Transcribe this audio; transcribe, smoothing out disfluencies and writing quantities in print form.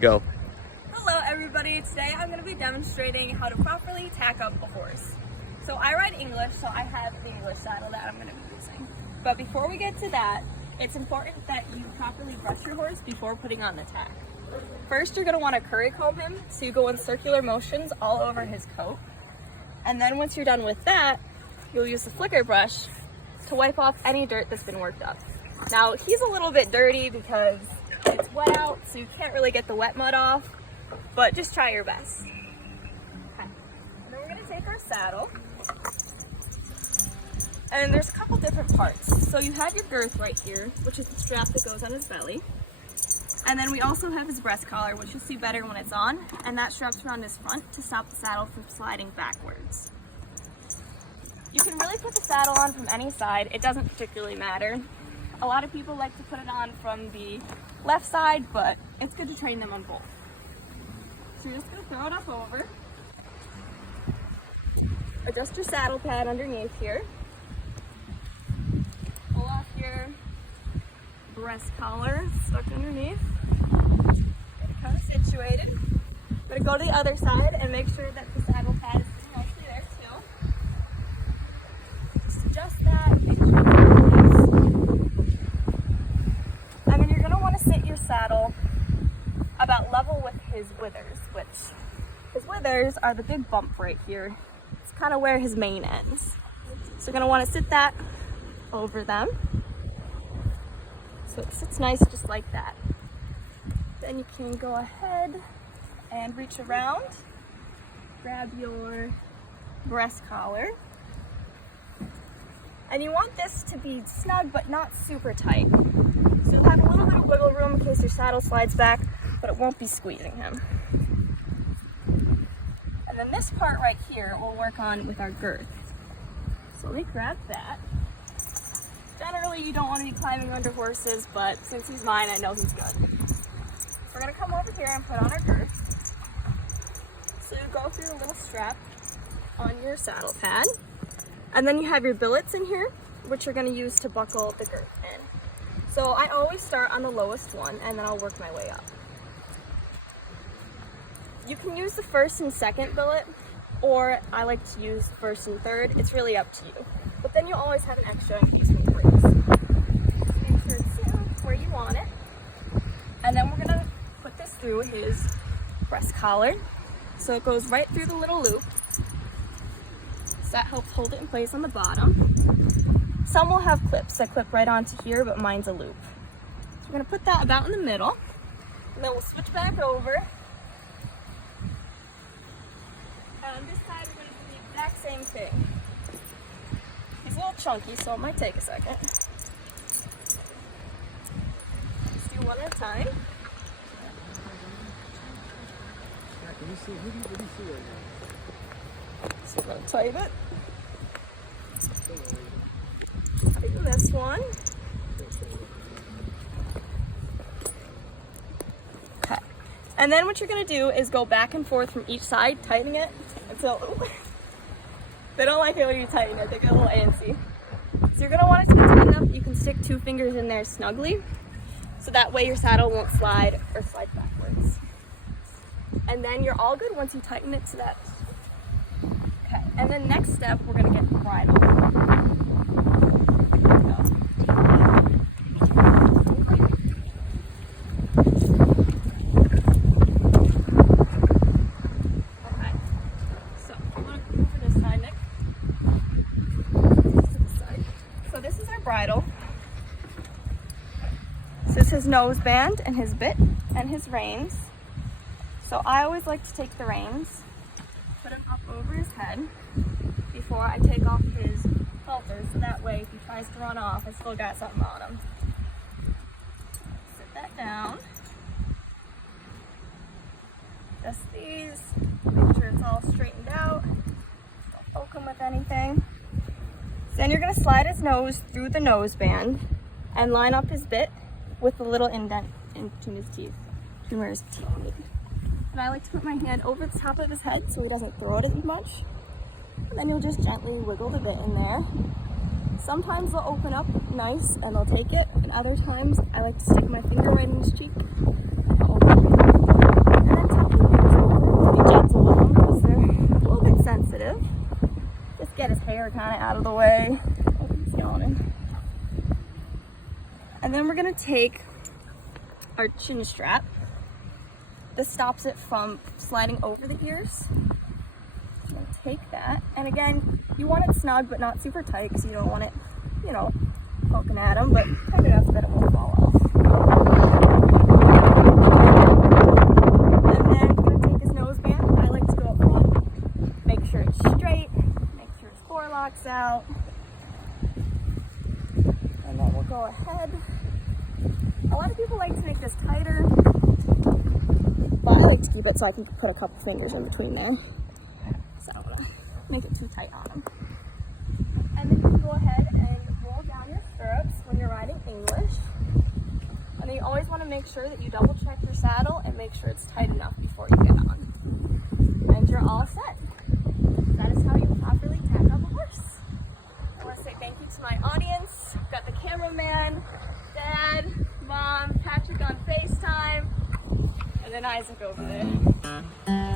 Go. Hello everybody, today I'm going to be demonstrating how to properly tack up a horse. So I ride English, so I have the English saddle that I'm going to be using. But before we get to that, it's important that you properly brush your horse before putting on the tack. First, you're going to want to curry comb him, so you go in circular motions all over his coat. And then once you're done with that, you'll use the flicker brush to wipe off any dirt that's been worked up. Now, he's a little bit dirty because it's wet out, so you can't really get the wet mud off, but just try your best. Okay. And then we're going to take our saddle, and there's a couple different parts. So you have your girth right here, which is the strap that goes on his belly. And then we also have his breast collar, which you'll see better when it's on, and that straps around his front to stop the saddle from sliding backwards. You can really put the saddle on from any side, it doesn't particularly matter. A lot of people like to put it on from the left side, but it's good to train them on both. So you're just going to throw it up over. Adjust your saddle pad underneath here. Pull off your breast collar, stuck underneath. Get it kind of situated. I'm going to go to the other side and make sure that the saddle pad is mostly there too. Just adjust that, make sure it's and then you're going to want to sit your saddle about level with his withers, which his withers are the big bump right here. It's kind of where his mane ends. So you're going to want to sit that over them. So it sits nice just like that. Then you can go ahead and reach around, grab your breast collar. And you want this to be snug but not super tight. So you'll have a little bit of wiggle room in case your saddle slides back, but it won't be squeezing him. And then this part right here we'll work on with our girth. So let me grab that. Generally you don't want to be climbing under horses, but since he's mine, I know he's good. We're going to come over here and put on our girth. So you go through the little strap on your saddle pad. And then you have your billets in here, which you're going to use to buckle the girth in. So I always start on the lowest one, and then I'll work my way up. You can use the first and second billet, or I like to use the first and third. It's really up to you. But then you always have an extra in case one breaks. Make sure it's where you want it. And then we're going to put this through his breast collar. So it goes right through the little loop. So that helps hold it in place on the bottom. Some will have clips that clip right onto here, but mine's a loop. So we're going to put that about in the middle, and then we'll switch back over. And on this side, we're going to do the exact same thing. He's a little chunky, so it might take a second. Let's do one at a time. So I'm going to tighten it. Tighten this one. Okay. And then what you're going to do is go back and forth from each side, tightening it until they don't like it when you tighten it. They get a little antsy. So you're going to want it to be tight enough you can stick 2 fingers in there snugly, so that way your saddle won't slide or slide backwards. And then you're all good once you tighten it to that. Okay, and then next step, we're going to get the bridle. Okay, so I'm going to go over this side, Nick. This side. So this is our bridle. This is his nose band and his bit and his reins. So I always like to take the reins, put them up over his head before I take off his halter, so that way if he tries to run off, I still got something on him. Sit that down. Just these, make sure it's all straightened out. Don't poke him with anything. So then you're going to slide his nose through the nose band and line up his bit with the little indent in between his teeth, between where his teeth meet. And I like to put my hand over the top of his head so he doesn't throw it as much. And then you'll just gently wiggle the bit in there. Sometimes they'll open up nice and they'll take it, and other times I like to stick my finger right in his cheek and open it. then we're gonna take our chin strap. This stops it from sliding over the ears. So take that, and again, you want it snug but not super tight because you don't want it, you know, poking at them, but tight enough that it won't fall off. And then we're gonna take his noseband. I like to go up front, make sure it's straight, make sure his forelock's out, and then we'll go ahead. A lot of people like to make this tighter, but I like to keep it so I can put a couple fingers in between there. So I'm gonna make it too tight on them. And then you can go ahead and roll down your stirrups when you're riding English. And then you always want to make sure that you double check your saddle and make sure it's tight enough before you get on. And you're all set. That is how you properly tack up a horse. I want to say thank you to my audience. I've got the cameraman, Dad, Mom, Patrick on FaceTime, and then Isaac over there.